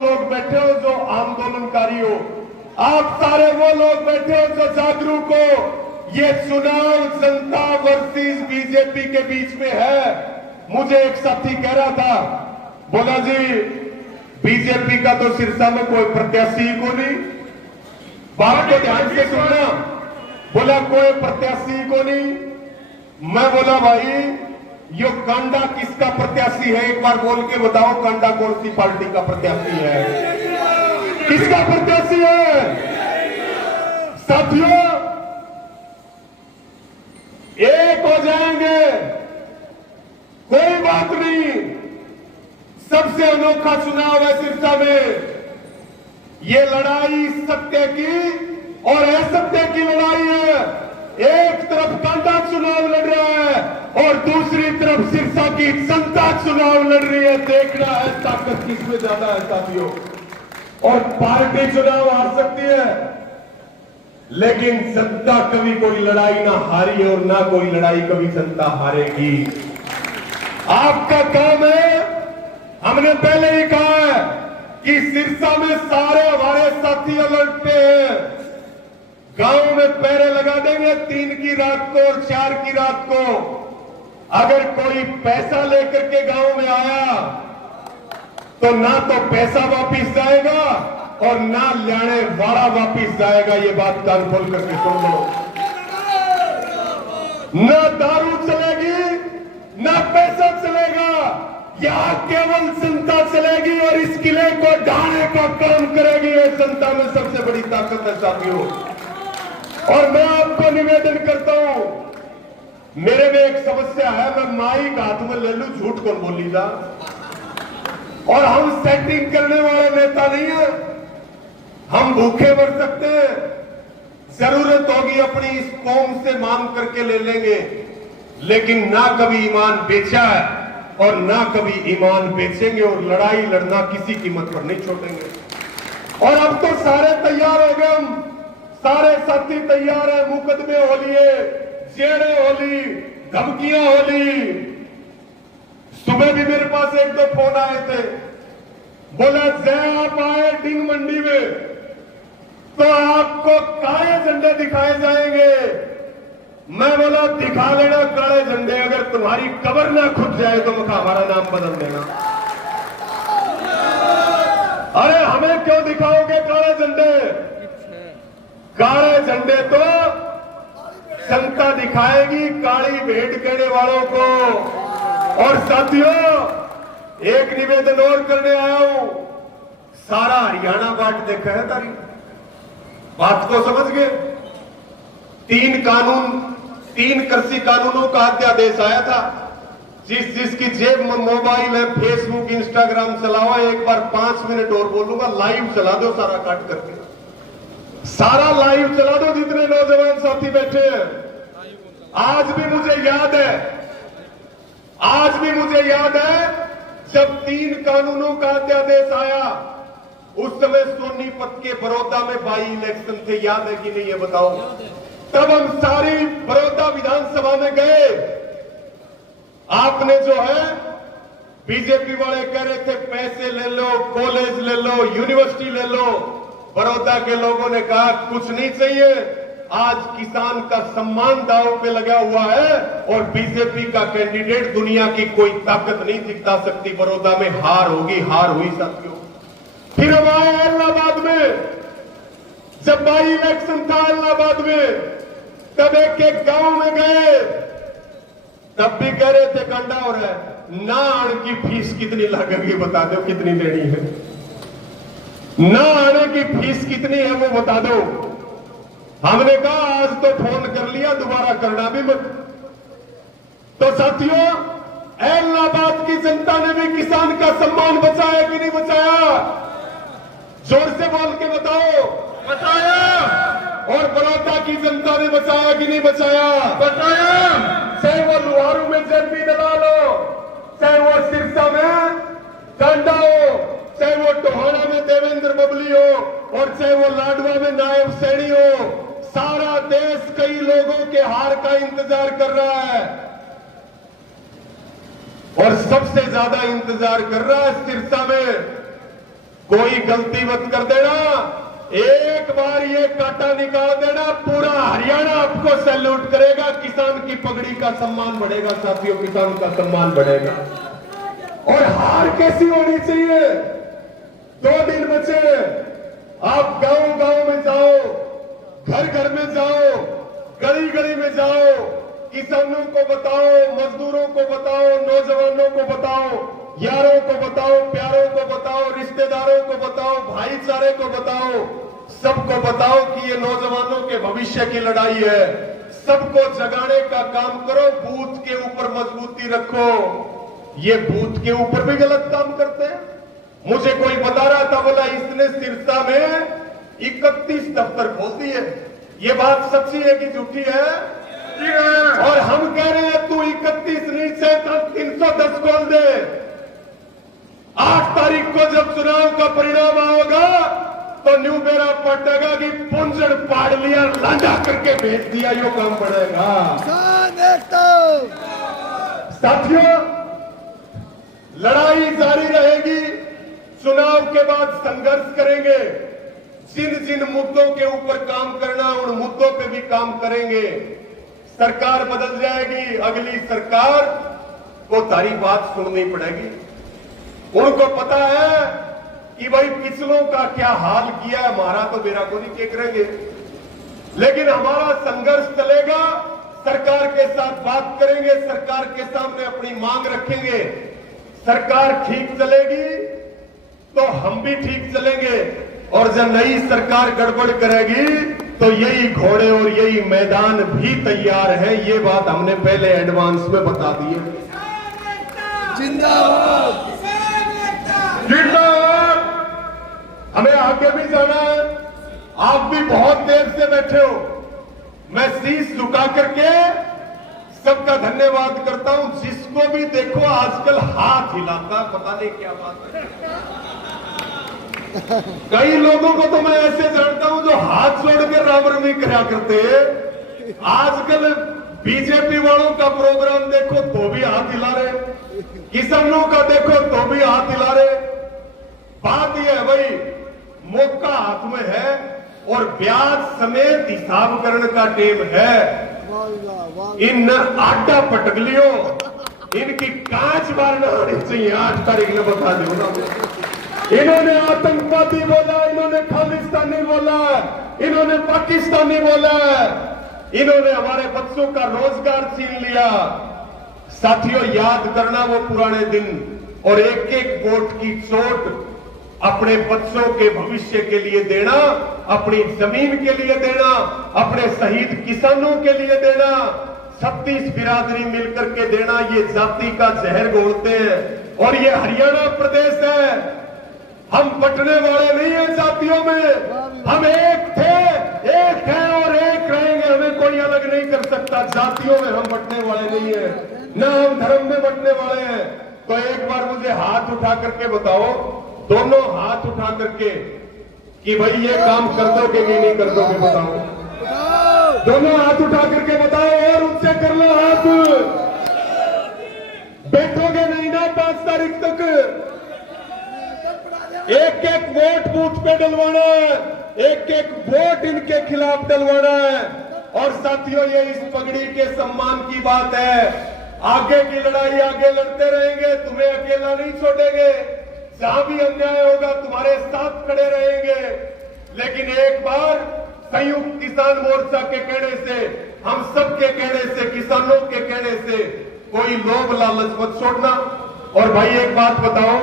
लोग बैठे हो जो आंदोलनकारी हो, आप सारे वो लोग बैठे हो जो जागरूक हो। ये चुनाव जनता वर्सेस बीजेपी के बीच में है। मुझे एक साथी कह रहा था, बोला जी बीजेपी का तो सिरसा में कोई प्रत्याशी को नहीं। बात को ध्यान से सुनना। बोला कोई प्रत्याशी को नहीं। मैं बोला भाई यो कांडा किसका प्रत्याशी है, एक बार बोल के बताओ। कांडा कौन सी पार्टी का प्रत्याशी है, किसका प्रत्याशी है? साथियों एक हो जाएंगे, कोई बात नहीं। सबसे अनोखा चुनाव है सिरसा में। ये लड़ाई सत्य की और असत्य की लड़ाई है। एक तरफ कांडा चुनाव लड़ रहा है और दूसरी तरफ सिरसा की जनता चुनाव लड़ रही है। देखना है ताकत किसमें ज्यादा है साथियों। और पार्टी चुनाव हार सकती है, लेकिन जनता कभी कोई लड़ाई ना हारी और ना कोई लड़ाई कभी जनता हारेगी। आपका काम है, हमने पहले ही कहा है कि सिरसा में सारे हमारे साथी अलर्ट पे हैं। गांव में पैरे लगा देंगे 3 की रात को और 4 की रात को। अगर कोई पैसा लेकर के गांव में आया तो ना तो पैसा वापिस जाएगा और ना लाने वाला वापिस जाएगा। ये बात कान खोल करके सुन लो। ना दारू चलेगी ना पैसा चलेगा, यहां केवल जनता चलेगी और इस किले को ढाने का काम करेगी। ये जनता में सबसे बड़ी ताकत है साथियों। और मैं आपको निवेदन करता हूं, मेरे में एक समस्या है, मैं माइक हाथ में ले लूं झूठ कौन बोली जा। और हम सेटिंग करने वाले नेता नहीं है, हम भूखे मर सकते हैं। जरूरत होगी अपनी इस कौम से मांग करके ले लेंगे, लेकिन ना कभी ईमान बेचा है और ना कभी ईमान बेचेंगे। और लड़ाई लड़ना किसी कीमत पर नहीं छोड़ेंगे। और अब तो सारे तैयार हो गए, हम सारे साथी तैयार है। मुकदमे हो लिए, जेड़े हो ली, धमकियां हो ली। सुबह भी मेरे पास 1-2 फोन आए थे, बोला जय आप आए डिंग मंडी में तो आपको काले झंडे दिखाए जाएंगे। मैं बोला दिखा लेना काले झंडे, अगर तुम्हारी कब्र ना खुद जाए तो मुझे हमारा नाम बदल देना। अरे हमें क्यों दिखाओगे काले झंडे? काले झंडे तो जनता दिखाएगी काली भेंट कहने वालों को। और साथियों एक निवेदन और करने आया हूं, सारा हरियाणा बाट देखा है तारी बात को समझ गए। 3 कृषि कानूनों का अध्यादेश आया था। जिसकी जेब में मोबाइल है, फेसबुक इंस्टाग्राम चलाओ। एक बार 5 मिनट और बोलूंगा, लाइव चला दो सारा काट करके, सारा लाइव चला दो जितने नौजवान साथी बैठे हैं। आज भी मुझे याद है जब 3 कानूनों का अध्यादेश आया, उस समय सोनीपत के बड़ौदा में बाई इलेक्शन थे, याद है कि नहीं ये बताओ। तब हम सारी बड़ौदा विधानसभा में गए। आपने जो है बीजेपी वाले कह रहे थे पैसे ले लो, कॉलेज ले लो, यूनिवर्सिटी ले लो। बड़ौदा के लोगों ने कहा कुछ नहीं चाहिए, आज किसान का सम्मान दांव पे लगा हुआ है और बीजेपी का कैंडिडेट दुनिया की कोई ताकत नहीं जिता सकती। बड़ौदा में हार होगी, हार हुई साथियों। फिर हम आए इलाहाबाद में, जब बाई इलेक्शन था इलाहाबाद में, तब एक गांव में गए, तब भी कह रहे थे कांडा हो रहा है। नान की फीस कितनी लगेगी बता दो, कितनी देनी है? ना आने की फीस कितनी है वो बता दो। हमने कहा आज तो फोन कर लिया, दोबारा करना भी मत। तो साथियों इलाहाबाद की जनता ने भी किसान का सम्मान बचाया कि नहीं बचाया? जोर से बोल के बताओ। बचाया। और बड़ौदा की जनता ने बचाया कि नहीं बचाया? बचाया। चाहे वो लुहारू में जेपी दलाल हो, चाहे वो सिरसा में कांडा हो, चाहे वो टोहाना में देवेंद्र बबली हो और चाहे वो लाडवा में नायब सैनी हो। सारा देश कई लोगों के हार का इंतजार कर रहा है और सबसे ज्यादा इंतजार कर रहा है सिरसा में कोई गलती मत कर देना, एक बार ये कांटा निकाल देना, पूरा हरियाणा आपको सैल्यूट करेगा। किसान की पगड़ी का सम्मान बढ़ेगा साथियों, किसान का सम्मान बढ़ेगा। और हार कैसी होनी चाहिए? 2 दिन बचे, आप गांव गांव में जाओ, घर घर में जाओ, गली गली में जाओ, किसानों को बताओ, मजदूरों को बताओ, नौजवानों को बताओ, यारों को बताओ, प्यारों को बताओ, रिश्तेदारों को बताओ, भाईचारे को बताओ, सबको बताओ कि ये नौजवानों के भविष्य की लड़ाई है। सबको जगाने का काम करो, बूथ के ऊपर मजबूती रखो। ये बूथ के ऊपर भी गलत काम करते हैं। मुझे कोई बता रहा था, बोला इसने सिरसा में 31 दफ्तर खोल दिए। ये बात सच्ची है कि झूठी है? और हम कह रहे हैं तू 31 नहीं से 310 खोल दे। 8 तारीख को जब चुनाव का परिणाम आएगा तो न्यू बेरा पटेगा कि पुंजड़ पाड़ लिया, लांडा करके भेज दिया, यो काम बढ़ेगा। साथियों, लड़ाई जारी रहेगी। चुनाव के बाद संघर्ष करेंगे। जिन जिन मुद्दों के ऊपर काम करना, उन मुद्दों पे भी काम करेंगे। सरकार बदल जाएगी, अगली सरकार को तारी बात सुननी पड़ेगी। उनको पता है कि भाई पिछलों का क्या हाल किया, हमारा तो बेरा को नहीं के करेंगे, लेकिन हमारा संघर्ष चलेगा। सरकार के साथ बात करेंगे, सरकार के सामने अपनी मांग रखेंगे। सरकार ठीक चलेगी तो हम भी ठीक चलेंगे, और जब नई सरकार गड़बड़ करेगी तो यही घोड़े और यही मैदान भी तैयार है। ये बात हमने पहले एडवांस में बता दी है। जिंदाबाद, जिंदाबाद। हमें आगे भी जाना है। आप भी बहुत देर से बैठे हो, मैं शीश झुका करके सबका धन्यवाद करता हूं। जिसको भी देखो आजकल हाथ हिलाता, पता नहीं क्या बात है। कई लोगों को तो मैं ऐसे जानता हूं जो हाथ जोड़ के राम रमी करा करते। आजकल बीजेपी वालों का प्रोग्राम देखो तो भी हाथ हिला रहे, किसानों का देखो तो भी हाथ हिला रहे। बात यह है भाई, मौका हाथ में है और ब्याज समेत हिसाब करने का टेम है। इन आटा पटकलियों, इनकी कांच बार न होनी चाहिए। 8 तारीख ने बता दो। इन्होंने आतंकवादी बोला, इन्होंने खालिस्तानी बोला, इन्होंने पाकिस्तानी बोला, इन्होंने हमारे बच्चों का रोजगार छीन लिया। साथियों, याद करना वो पुराने दिन, और एक एक वोट की चोट अपने बच्चों के भविष्य के लिए देना, अपनी जमीन के लिए देना, अपने शहीद किसानों के लिए देना, 36 बिरादरी मिलकर के देना। ये जाति का जहर घोलते हैं। और ये हरियाणा प्रदेश है, हम बंटने वाले नहीं है जातियों में। हम एक थे, एक हैं और एक रहेंगे। हमें कोई अलग नहीं कर सकता। जातियों में हम बंटने वाले नहीं है, न हम धर्म में बंटने वाले हैं। तो एक बार मुझे हाथ उठा करके बताओ, दोनों हाथ उठा करके, कि भाई ये काम कर दोगे कि नहीं कर दोगे, बताओ। दोनों हाथ उठा करके बताओ, और उनसे कर लो हाथ। बैठोगे नहीं ना 5 तारीख तक? एक एक वोट बूथ पे डलवाना है, एक एक वोट इनके खिलाफ डलवाना है। और साथियों, ये इस पगड़ी के सम्मान की बात है। आगे की लड़ाई आगे लड़ते रहेंगे, तुम्हें अकेला नहीं छोड़ेंगे। जहां भी अन्याय होगा तुम्हारे साथ खड़े रहेंगे। लेकिन एक बार संयुक्त किसान मोर्चा के कहने से, हम सब के कहने से, किसानों के कहने से कोई लोभ लालच मत छोड़ना। और भाई एक बात बताओ,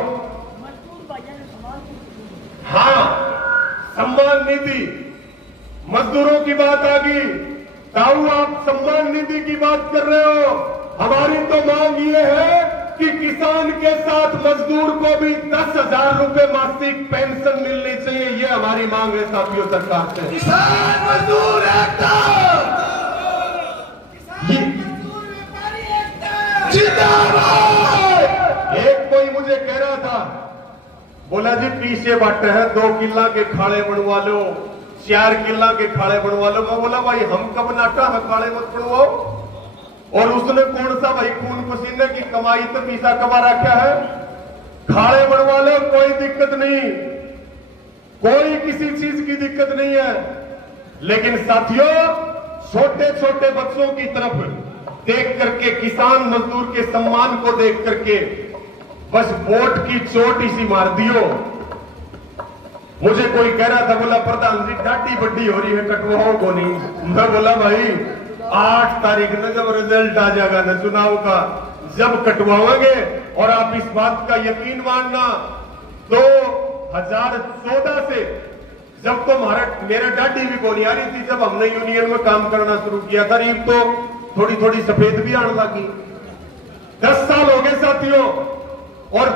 हाँ, सम्मान निधि, मजदूरों की बात आ गई। ताऊ, आप सम्मान निधि की बात कर रहे हो। हमारी तो मांग ये है कि किसान के साथ मजदूर को भी 10,000 रुपए मासिक पेंशन मिलनी चाहिए। ये हमारी मांग है साथियों सरकार से। किसान मजदूर एकता, जिंदाबाद। एक कोई मुझे कह रहा था, बोला जी पीछे बट है, 2 किला के खाड़े बनवा लो, 4 किला के खाड़े बनवा लो। मैं बोला भाई हम कब नाटा है, खाड़े मत बनवाओ। और उसने कौन सा भाई खून पसीने की कमाई तो पीसा कमा रखा है। खाड़े बनवा लो, कोई दिक्कत नहीं। कोई किसी चीज की दिक्कत नहीं है, लेकिन साथियों छोटे छोटे बच्चों की तरफ देख करके, किसान मजदूर के सम्मान को देख करके बस वोट की चोट इसी मार दियो। मुझे कोई कह रहा था, बोला प्रधान जी डाटी बड्डी हो रही है, कटवाओ को नहीं। मैं बोला भाई 8 तारीख में जब रिजल्ट आ जाएगा ना चुनाव का, जब कटवाओगे, और आप इस बात का यकीन मानना 2014 से जब तो मेरे डाटी भी बोली आ रही थी, जब हमने यूनियन में काम करना शुरू किया था, रीब तो थोड़ी थोड़ी सफेद भी आने लगी। 10 साल हो गए साथियों। और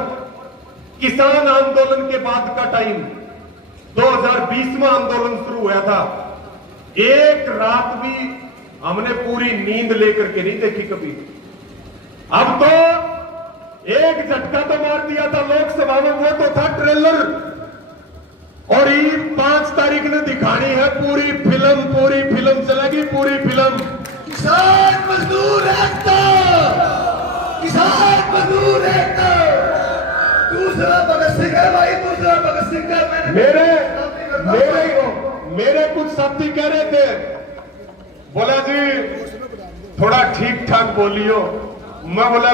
किसान आंदोलन के बाद का टाइम 2020 में आंदोलन शुरू हुआ था, एक रात भी हमने पूरी नींद लेकर के नहीं देखी कभी। अब तो एक झटका तो मार दिया था लोकसभा में, वो तो था ट्रेलर, और ये 5 तारीख ने दिखानी है पूरी फिल्म चलेगी, पूरी फिल्म। किसान मजदूर एकता, किसान मजदूर एकता। दूसरा भगत सिंह है भाई, दूसरा भगत सिंह है। मेरे कुछ साथी कह रहे थे, बोला जी थोड़ा ठीक ठाक बोलियो। मैं बोला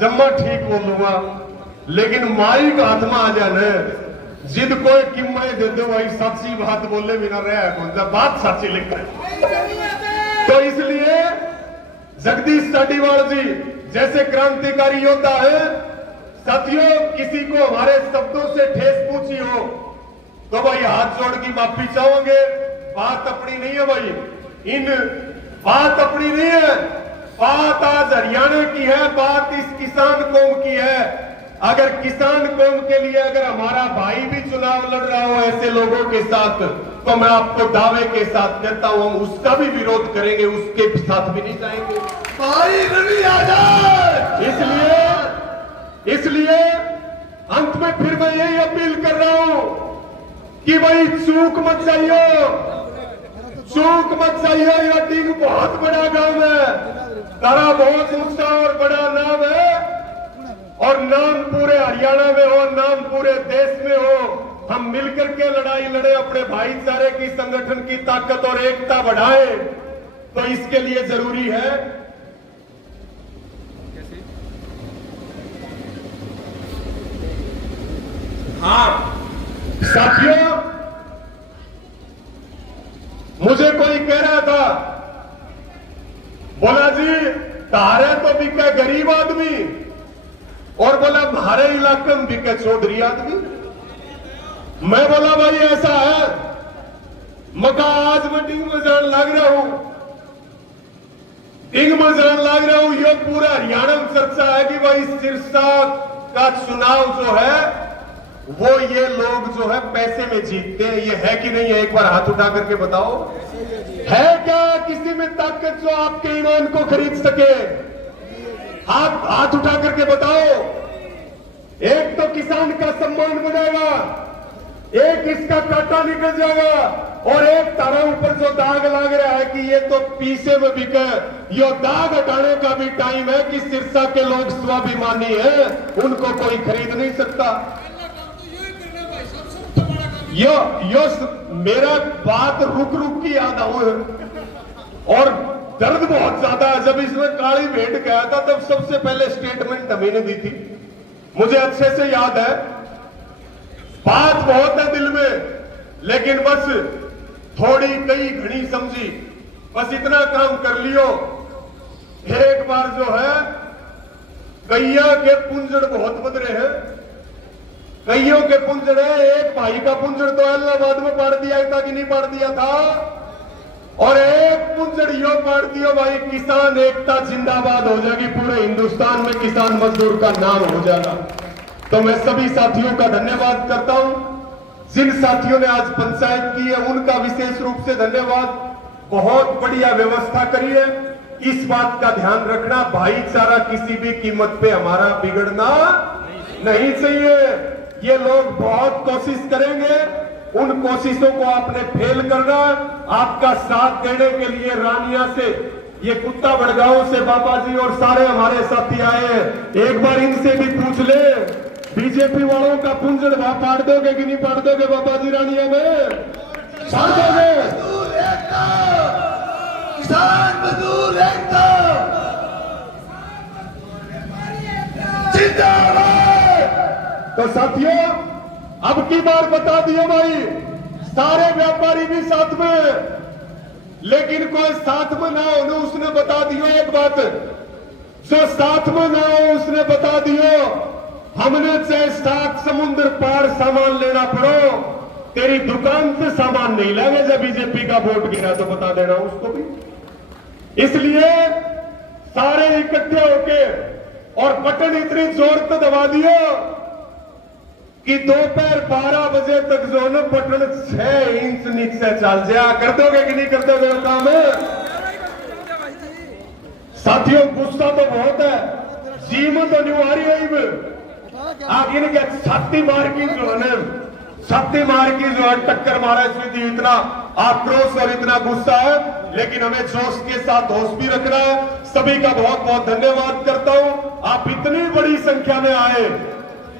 जम्मा ठीक बोलूंगा, लेकिन माइक हाथ में आ जाने, जिद कोई कीमत दे दो भाई, सच्ची बात बोले बिना रहा कौन सा बात सच्ची लिख रहे। तो इसलिए जगदीश चाटीवाल जी जैसे क्रांतिकारी योद्धा है, साथियों किसी को हमारे शब्दों से ठेस पहुंची हो तो भाई हाथ जोड़ की माफी चाहोगे। बात अपनी नहीं है भाई, बात अपनी नहीं है, बात आज हरियाणा की है, बात इस किसान कौम की है। अगर किसान कौम के लिए अगर हमारा भाई भी चुनाव लड़ रहा हो ऐसे लोगों के साथ, तो मैं आपको दावे के साथ कहता हूं हम उसका भी विरोध करेंगे, उसके साथ भी नहीं जाएंगे। भाई रवि आजाद। इसलिए अंत में फिर मैं यही अपील कर रहा हूं कि भाई चूक मत जाइयो, चूक मत जाइयो। यह टीम बहुत बड़ा गांव है, तारा बहुत ऊंचा और बड़ा नाम है, और नाम पूरे हरियाणा में हो, नाम पूरे देश में हो। हम मिलकर के लड़ाई लड़े, अपने भाईचारे की, संगठन की ताकत और एकता बढ़ाए। तो इसके लिए जरूरी है साथियों, मुझे कोई कह रहा था, बोला जी तारे तो बिका गरीब आदमी, और बोला हमारे इलाके में बिका चौधरी आदमी। मैं बोला भाई ऐसा है, मका आज मैं टिंग में जान लग रहा हूं, ये पूरा हरियाणा में चर्चा है कि भाई सिरसा का चुनाव जो है वो ये लोग जो है पैसे में जीतते हैं। ये है कि नहीं है, एक बार हाथ उठा करके बताओ, है क्या किसी में ताकत जो आपके ईमान को खरीद सके? हाथ उठा करके बताओ। एक तो किसान का सम्मान बनेगा, एक इसका कांटा निकल जाएगा, और एक तारा ऊपर जो दाग लग रहा है कि ये तो पीसे में बिके, ये दाग हटाने का भी टाइम है कि सिरसा के लोग स्वाभिमानी है, उनको कोई खरीद नहीं सकता। यो मेरा बात रुक की याद आऊ है, और दर्द बहुत ज्यादा है। जब इसमें काली भेंट गया था तब सबसे पहले स्टेटमेंट हमें दी थी, मुझे अच्छे से याद है। बात बहुत है दिल में, लेकिन बस थोड़ी कई घनी समझी, बस इतना काम कर लियो। एक बार जो है गैया के पुंजड़ बहुत बदरे हैं, कईयों के पुंजड़ है, एक भाई का पुंजड़ तो इलाहाबाद में पाड़ दिया था कि नहीं पाड़ दिया था, और एक पुंजड़ यो पाड़ दियो भाई, किसान एकता जिंदाबाद हो जाएगी, पूरे हिंदुस्तान में किसान मजदूर का नाम हो जाएगा। तो मैं सभी साथियों का धन्यवाद करता हूं, जिन साथियों ने आज पंचायत की है उनका विशेष रूप से धन्यवाद। बहुत बढ़िया व्यवस्था करी है। इस बात का ध्यान रखना, भाईचारा किसी भी कीमत पे हमारा बिगड़ना नहीं चाहिए। ये लोग बहुत कोशिश करेंगे, उन कोशिशों को आपने फेल करना। आपका साथ देने के लिए रानिया से, ये कुत्ता बड़गांव से बाबा जी और सारे हमारे साथी आए हैं, एक बार इनसे भी पूछ ले बीजेपी वालों का पुंजड़ वहां पाड़ दोगे कि नहीं पाड़ दोगे बाबा जी रानिया में? पाड़ दोगे? मजदूर एकता, किसान मजदूर एकता, जिंदाबाद। तो साथियों, अब की बार बता दिया भाई, सारे व्यापारी भी साथ में, लेकिन कोई साथ में ना हो ना, उसने बता दिया एक बात, जो साथ में ना हो उसने बता दियो, हमने चाहे 7 समुद्र पार सामान लेना पड़ो, तेरी दुकान से सामान नहीं लाएंगे। जब बीजेपी का वोट गिरा तो बता देना उसको भी। इसलिए सारे इकट्ठे होके और बटन इतनी जोर से दबा दियो कि दोपहर 12 बजे तक जो है बटन 6 इंच नीचे चल जाए। कर दोगे कि नहीं कर दोगे वो काम? साथियों, गुस्सा तो बहुत है, जी में तो अनिवार्य हुई आगे ने क्या छाती मार की जो है, छाती मार की जो है टक्कर मारा, इसमें इतना आक्रोश और इतना गुस्सा है, लेकिन हमें जोश के साथ होश भी रखना है। सभी का बहुत बहुत धन्यवाद करता हूं, आप इतनी बड़ी संख्या में आए,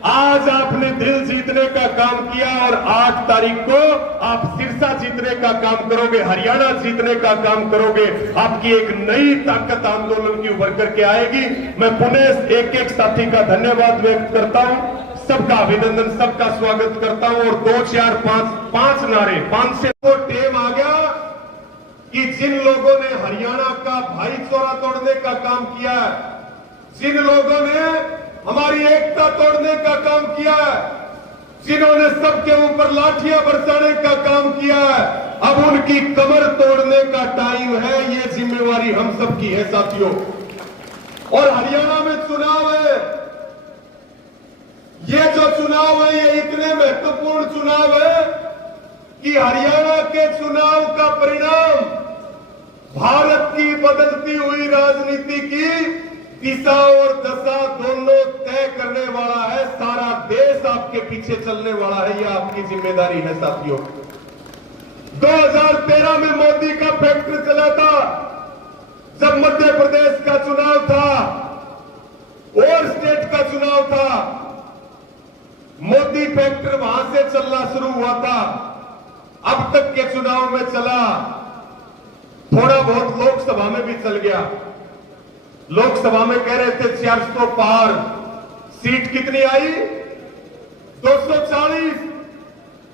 आज आपने दिल जीतने का काम किया और 8 तारीख को आप सिरसा जीतने का काम करोगे, हरियाणा जीतने का काम करोगे। आपकी एक नई ताकत आंदोलन की उभर करके आएगी। मैं पुनः एक एक साथी का धन्यवाद व्यक्त करता हूं, सबका अभिनंदन, सबका स्वागत करता हूं। और 2 4 5 नारे, 5 से वो टेम आ गया कि जिन लोगों ने हरियाणा का भाईचारा तोड़ने का काम किया, जिन लोगों ने हमारी एकता तोड़ने का काम किया है, जिन्होंने सबके ऊपर लाठियां बरसाने का काम किया है, अब उनकी कमर तोड़ने का टाइम है। ये जिम्मेवारी हम सबकी है साथियों। और हरियाणा में चुनाव है, ये जो चुनाव है ये इतने महत्वपूर्ण चुनाव है कि हरियाणा के चुनाव का परिणाम भारत की बदलती हुई राजनीति की दिशा और दशा दोनों तय करने वाला है। सारा देश आपके पीछे चलने वाला है, यह आपकी जिम्मेदारी है साथियों। 2013 में मोदी का फैक्टर चला था, जब मध्य प्रदेश का चुनाव था और स्टेट का चुनाव था, मोदी फैक्टर वहां से चलना शुरू हुआ था। अब तक के चुनाव में चला, थोड़ा बहुत लोकसभा में भी चल गया। लोकसभा में कह रहे थे 400 पार, सीट कितनी आई? 240।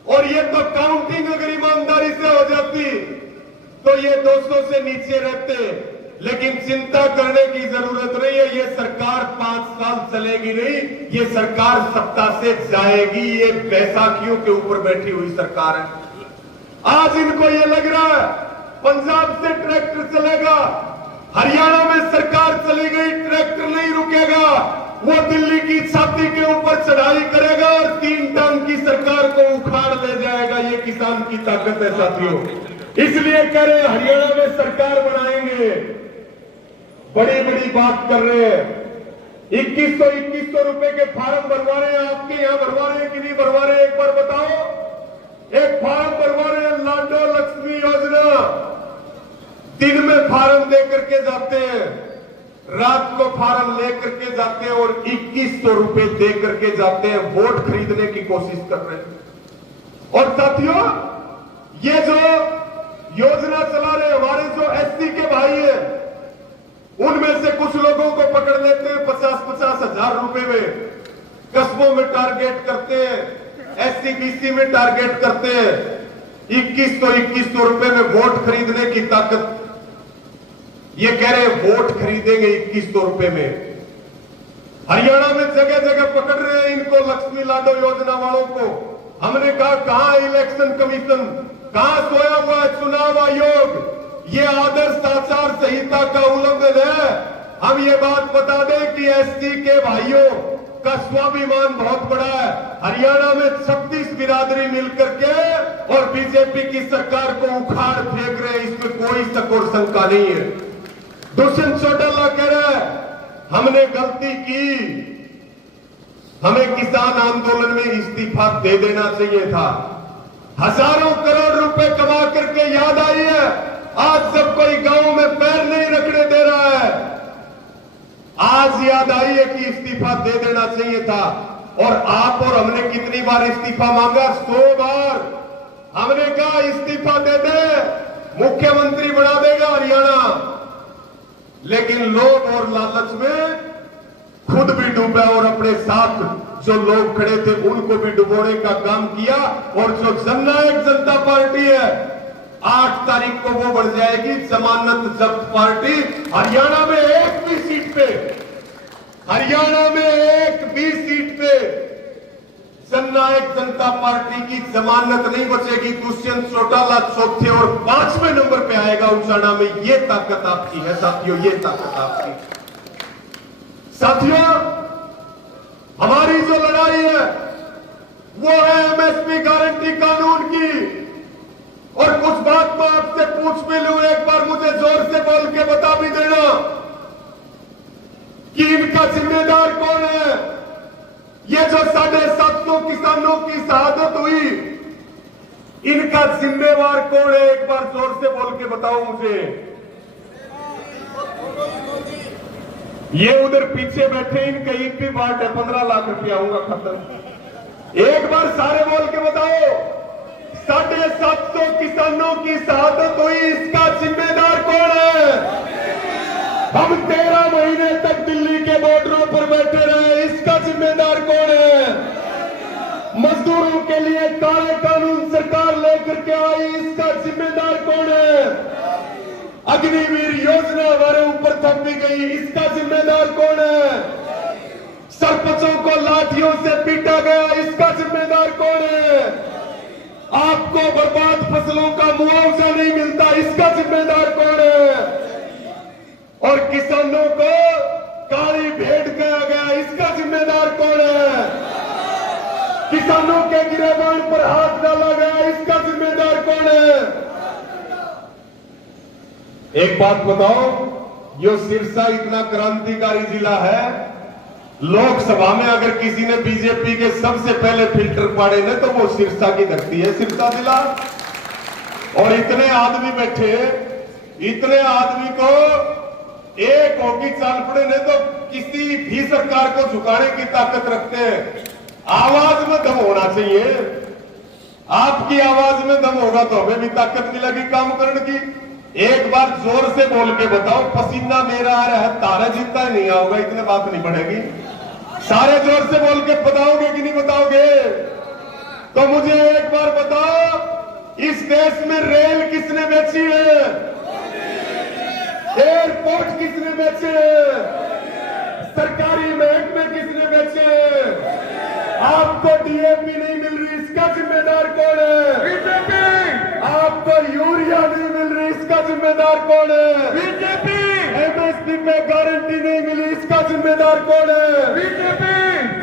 और ये तो काउंटिंग अगर ईमानदारी से हो जाती तो ये 200 से नीचे रहते, लेकिन चिंता करने की जरूरत नहीं है। ये सरकार 5 साल चलेगी नहीं, ये सरकार सत्ता से जाएगी। ये बैसाखियों के ऊपर बैठी हुई सरकार है। आज इनको ये लग रहा है पंजाब से ट्रैक्टर चलेगा, हरियाणा में सरकार चली गई, ट्रैक्टर नहीं रुकेगा, वो दिल्ली की छाती के ऊपर चढ़ाई करेगा और 3 टन की सरकार को उखाड़ ले जाएगा। ये किसान की ताकत है साथियों। इसलिए कह रहे हैं हरियाणा में सरकार बनाएंगे, बड़ी बड़ी बात कर रहे हैं। 2100 रुपए के फार्म भरवा रहे हैं, आपके यहां भरवा रहे हैं कि नहीं भरवा रहे हैं? एक बार बताओ। एक फार्म भरवा रहे हैं, लाडो लक्ष्मी योजना, दिन में फार्म दे करके जाते हैं, रात को फार्म ले करके जाते हैं और 2100 रुपए दे करके जाते हैं, वोट खरीदने की कोशिश कर रहे हैं। और साथियों, ये जो योजना चला रहे हमारे जो एससी के भाई हैं, उनमें से कुछ लोगों को पकड़ लेते हैं 50-50 हजार रुपए में, कस्बों में टारगेट करते हैं, एससी बीसी में टारगेट करते हैं। 2100 रुपए में वोट खरीदने की ताकत, ये कह रहे हैं वोट खरीदेंगे 2100 रुपए में। हरियाणा में जगह जगह पकड़ रहे हैं इनको, लक्ष्मी लाडो योजना वालों को। हमने कहा कहां इलेक्शन कमीशन, कहां सोया हुआ है चुनाव आयोग? ये आदर्श आचार संहिता का उल्लंघन है। हम ये बात बता दें कि एससी के भाइयों का स्वाभिमान बहुत बड़ा है। हरियाणा में 36 बिरादरी मिलकर के और बीजेपी की सरकार को उखाड़ फेंक रहे हैं, इसमें कोई शक और शंका नहीं है। दुष्यंत चौटाला कह रहा है हमने गलती की, हमें किसान आंदोलन में इस्तीफा दे देना चाहिए था। हजारों करोड़ रुपए कमा करके याद आई है, आज जब कोई गांव में पैर नहीं रखने दे रहा है, आज याद आई है कि इस्तीफा दे देना चाहिए था। और आप और हमने कितनी बार इस्तीफा मांगा? 100 बार। हमने कहा इस्तीफा दे दे, मुख्यमंत्री बना देगा हरियाणा। लेकिन लोभ और लालच में खुद भी डूबा और अपने साथ जो लोग खड़े थे उनको भी डुबोने का काम किया। और जो जननायक जनता पार्टी है, 8 तारीख को वो बढ़ जाएगी जमानत जब्त पार्टी। हरियाणा में एक भी सीट पे, हरियाणा में एक भी सीट पे जननायक जनता पार्टी की जमानत नहीं बचेगी। दुष्यंत चौटाला चौथे और 5वें नंबर पे आएगा उचाना में। ये ताकत आपकी है साथियों, ये ताकत आपकी। साथियों, हमारी जो लड़ाई है वो है एमएसपी गारंटी कानून की। और कुछ बात मैं आपसे पूछ भी लूं, एक बार मुझे जोर से बोल के बता भी देना कि इनका जिम्मेदार कौन है। ये जो 750 किसानों की शहादत हुई, इनका जिम्मेवार कौन है? एक बार जोर से बोल के बताओ मुझे। ये उधर पीछे बैठे, इनके एक भी बात है 15 लाख रुपया होगा खत्म। एक बार सारे बोल के बताओ, 750 किसानों की शहादत हुई, इसका जिम्मेदार कौन है? हम 13 महीने तक दिल्ली के बॉर्डरों पर बैठे रहे, इसका जिम्मेदार कौन है? मजदूरों के लिए काले कानून सरकार लेकर के आई, इसका जिम्मेदार कौन है? अग्निवीर योजना हमारे ऊपर थपी गई, इसका जिम्मेदार कौन है? सरपंचों को लाठियों से पीटा गया, इसका जिम्मेदार कौन है? आपको बर्बाद फसलों का मुआवजा नहीं मिलता, इसका जिम्मेदार कौन है? और किसानों को काली भेंट किया गया, इसका जिम्मेदार कौन है? किसानों के गिरबान पर हाथ डाला गया, इसका जिम्मेदार कौन है? एक बात बताओ, यो सिरसा इतना क्रांतिकारी जिला है, लोकसभा में अगर किसी ने बीजेपी के सबसे पहले फिल्टर पाड़े ने तो वो सिरसा की धरती है, सिरसा जिला। और इतने आदमी बैठे, इतने आदमी को एक होगी चाल पड़े ने तो किसी भी सरकार को झुकाने की ताकत रखते हैं। आवाज में दम होना चाहिए। आपकी आवाज में दम होगा तो हमें भी ताकत मिलेगी काम करने की। एक बार जोर से बोल के बताओ, पसीना मेरा आ रहा है, तारा जीतता ही नहीं आओगे, इतने बात नहीं बढ़ेगी। सारे जोर से बोल के बताओगे कि नहीं बताओगे? तो मुझे एक बार बताओ, इस देश में रेल किसने बेची है? एयरपोर्ट किसने बेचे हैं? सरकारी महकमे किसने बेचे हैं? आपको डीएपी नहीं मिल रही, इसका जिम्मेदार कौन है? बीजेपी। आपको यूरिया नहीं मिल रही, इसका जिम्मेदार कौन है? बीजेपी। एमएसपी पे गारंटी नहीं मिली, इसका जिम्मेदार कौन है? बीजेपी।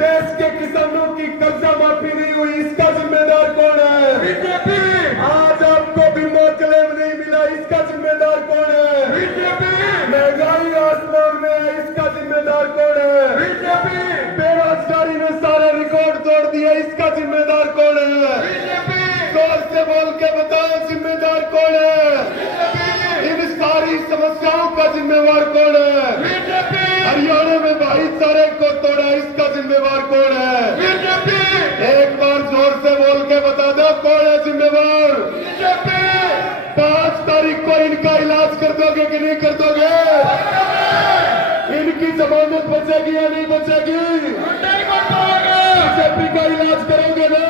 देश के किसानों की कर्जा माफी नहीं हुई, इसका जिम्मेदार कौन है? बीजेपी। आज आपको बीमा क्लेम नहीं मिला, इसका जिम्मेदार कौन है? बीजेपी। महंगाई आसमान में है, इसका जिम्मेदार कौन है? बीजेपी। बेरोजगारी ने सारे रिकॉर्ड तोड़ दिए, इसका जिम्मेदार कौन है? बीजेपी। जोर से बोल के बताओ, जिम्मेदार कौन है? बीजेपी। इन सारी समस्याओं का जिम्मेवार कौन है? बीजेपी। हरियाणा में भाईचारे को तोड़ा, इसका जिम्मेवार कौन है? बीजेपी। एक बार जोर से बोल के बता दो, कौन है जिम्मेवार? बीजेपी। 5 तारीख को इनका इलाज कर दोगे कि नहीं कर दोगे? इनकी जमानत बचेगी या नहीं बचेगी? बीजेपी का इलाज करोगे ना?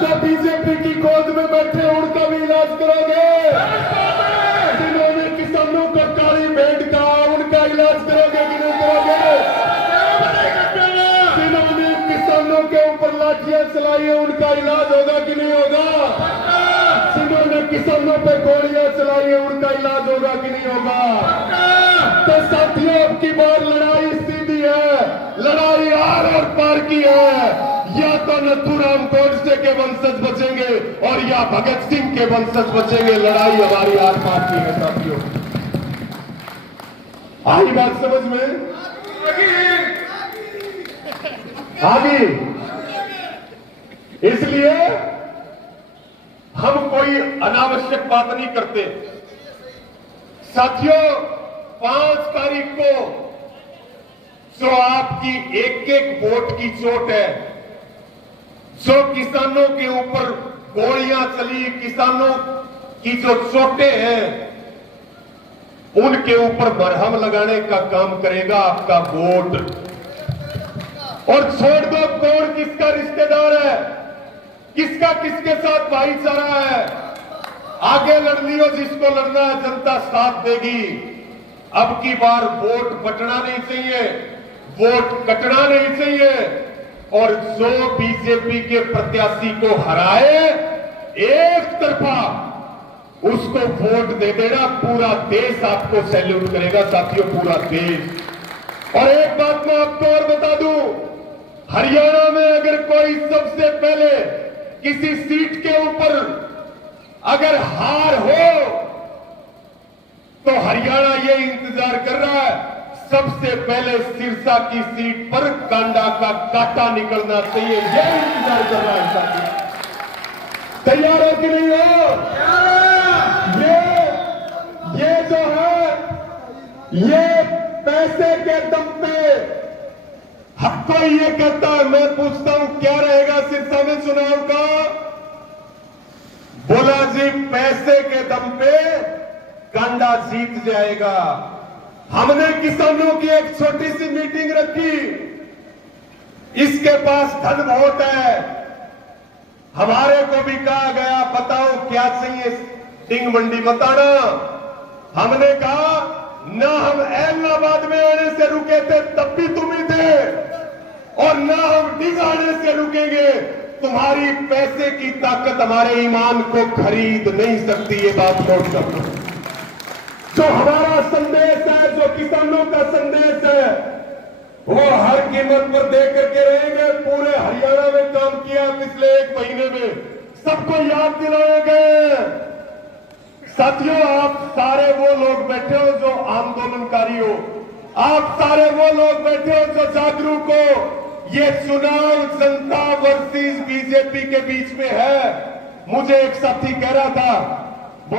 तो बीजेपी की गोद में बैठे उनका भी इलाज करोगे? जिन्होंने किसानों को काली भेंट कहा, उनका इलाज करोगे कि नहीं करोगे? जिन्होंने किसानों के ऊपर लाठियां चलाई है, उनका इलाज होगा कि नहीं होगा? जिन्होंने किसानों पे गोलियां चलाई है, उनका इलाज होगा कि नहीं होगा? तो साथियों, अब की बार लड़ाई सीधी है, लड़ाई आर और पार की है। या तो नथुराम गोडसे के वंशज बचेंगे और या भगत सिंह के वंशज बचेंगे। लड़ाई हमारी आर पार की है साथियों। आई बात समझ में? आगे इसलिए हम कोई अनावश्यक बात नहीं करते साथियों। 5 तारीख को जो आपकी एक एक वोट की चोट है, जो किसानों के ऊपर गोलियां चली, किसानों की जो चोटें हैं, उनके ऊपर मरहम लगाने का काम करेगा आपका वोट। और छोड़ दो कौन किसका रिश्तेदार है, किसका किसके साथ भाईचारा है, आगे लड़ लियो जिसको लड़ना है, जनता साथ देगी। अब की बार वोट बटना नहीं चाहिए, वोट कटना नहीं चाहिए। और जो बीजेपी के प्रत्याशी को हराए एक तरफा, उसको वोट दे देना। पूरा देश आपको सैल्यूट करेगा साथियों, पूरा देश। और एक बात मैं आपको और बता दूं, हरियाणा में अगर कोई सबसे पहले किसी सीट के ऊपर अगर हार हो, तो हरियाणा ये इंतजार कर रहा है, सबसे पहले सिरसा की सीट पर कांडा का कांटा निकलना चाहिए, ये इंतजार कर रहा है साथी। तैयार हो कि नहीं हो? ये जो है, ये पैसे के दम पे हर कोई ये कहता है। मैं पूछता हूं क्या रहेगा सिरसा में चुनाव का? बोला जी पैसे के दम पे कांडा जीत जाएगा। हमने किसानों की एक छोटी सी मीटिंग रखी, इसके पास धन बहुत है, हमारे को भी कहा गया बताओ क्या चाहिए डिंग मंडी बताना। हमने कहा ना हम ऐलनाबाद में आने से रुके थे तब भी तुम ही थे, और ना हम डिंग आने से रुकेंगे। तुम्हारी पैसे की ताकत हमारे ईमान को खरीद नहीं सकती, ये बात नोट कर लो। जो हमारा संदेश है, जो किसानों का संदेश है, वो हर कीमत पर दे करके रहेंगे। पूरे हरियाणा में काम किया पिछले 1 महीने में, सबको याद दिलाए गए। साथियों, आप सारे वो लोग बैठे हो जो आंदोलनकारी हो, आप सारे वो लोग बैठे हो जो जागरूक हो। ये चुनाव जनता वर्सेस बीजेपी के बीच में है। मुझे एक साथी कह रहा था